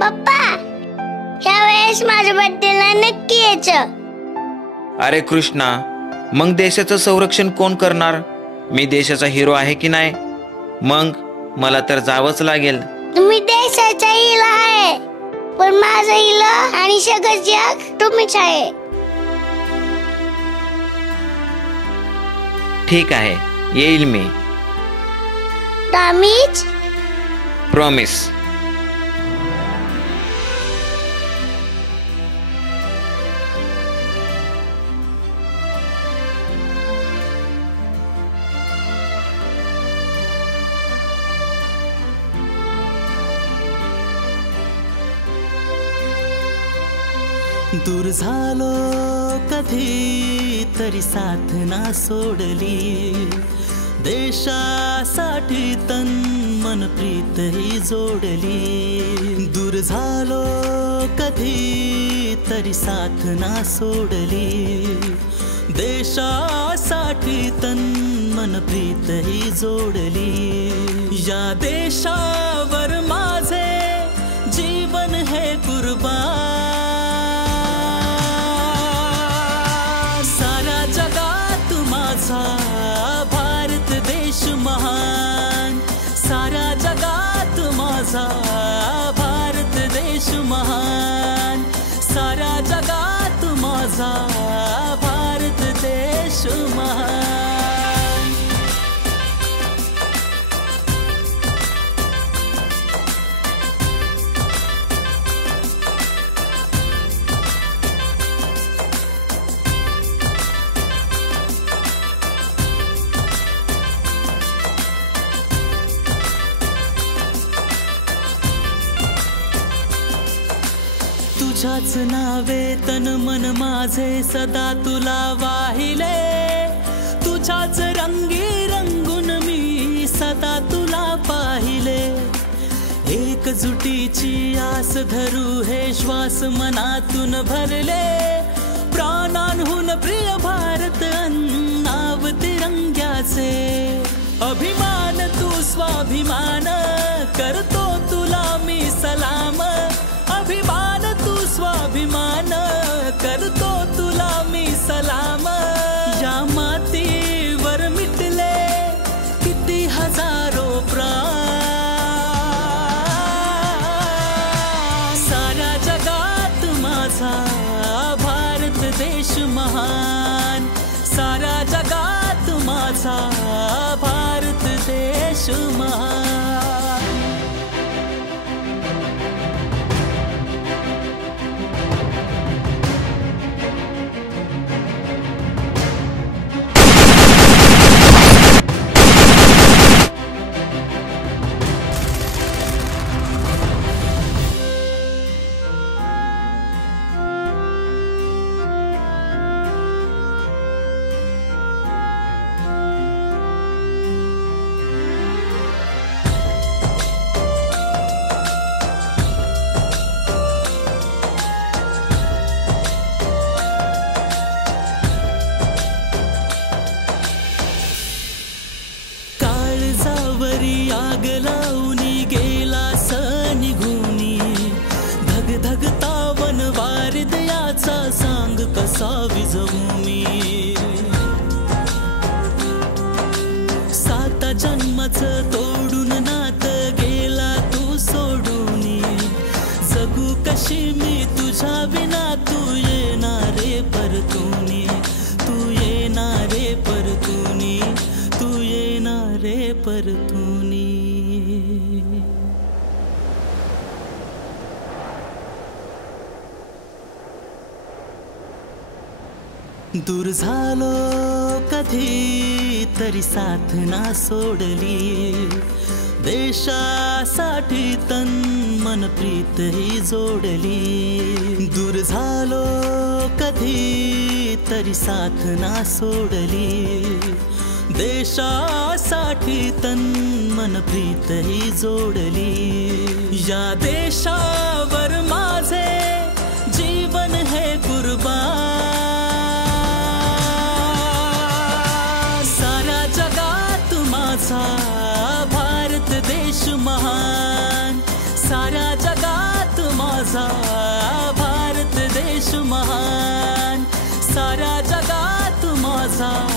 पप्पा, यावेळेस माझ्या बर्थडेला नक्की यायचं. अरे कृष्णा, मग देशाचं संरक्षण कोण करणार? मी देशाचा हिरो आहे की नाही? मग मला तर जावंच लागेल. तुम्ही देशाचा हिरो आहे, पण माझा हिरो आणि सगळं जग तुम्हीच आहे. ठीक आहे, येईल मी. प्रॉमिस? प्रॉमिस. दूर झालो कधी तरी साथ ना सोडली, देशासाठी तन मन प्रीत ही जोडली. दूर झालो कधी तरी साथ ना सोडली, देशासाठी तन मन प्रीत ही जोडली. या देशावर माझे जीवन हे कुर्बान, भारत देश महान. साऱ्या जगात माझा भारत देश महान. साऱ्या जगात माझा भारत देश महान. तुझ्याच नावे तन मन माझे सदा तुला वाहिले, तुझ्याच रंगी रंगून मी सदा तुला पाहिले. एकजुटीची आस धरू हे श्वास मनातून भरले, प्राणांहून प्रिय भारत नाव तिरंग्याचे. अभिमान तू स्वाभिमान करतो तुला मी सलाम. अभिमान तू स्वाभिमान करतो तुला मी सलाम. या मातीवर मिटले किती हजारो प्राण, साऱ्या जगात माझा भारत देश महान. साऱ्या जगात माझा भारत देश महान. आग लावूनी गेला निघूनी, धग धग तावन वारिद याचा सांग कसा विझवू मी. साता जन्माचं तोडून नात गेला तू सोडूनी, जगू कशी मी तुझ्या विना. तू येणारे परतूनी, तू येणारे परतूनी, तू येणारे परतूनी. दूर झालो कधी तरी साथ ना सोडली, देशासाठी तन मन प्रीत ही जोडली. दूर झालो कधी तरी साथ ना सोडली, देशासाठी तन मन प्रीत ही जोडली. या देशावर माझे जीवन हे कुर्बान, भारत देश महान. साऱ्या जगात माझा भारत देश महान, साऱ्या जगात माझा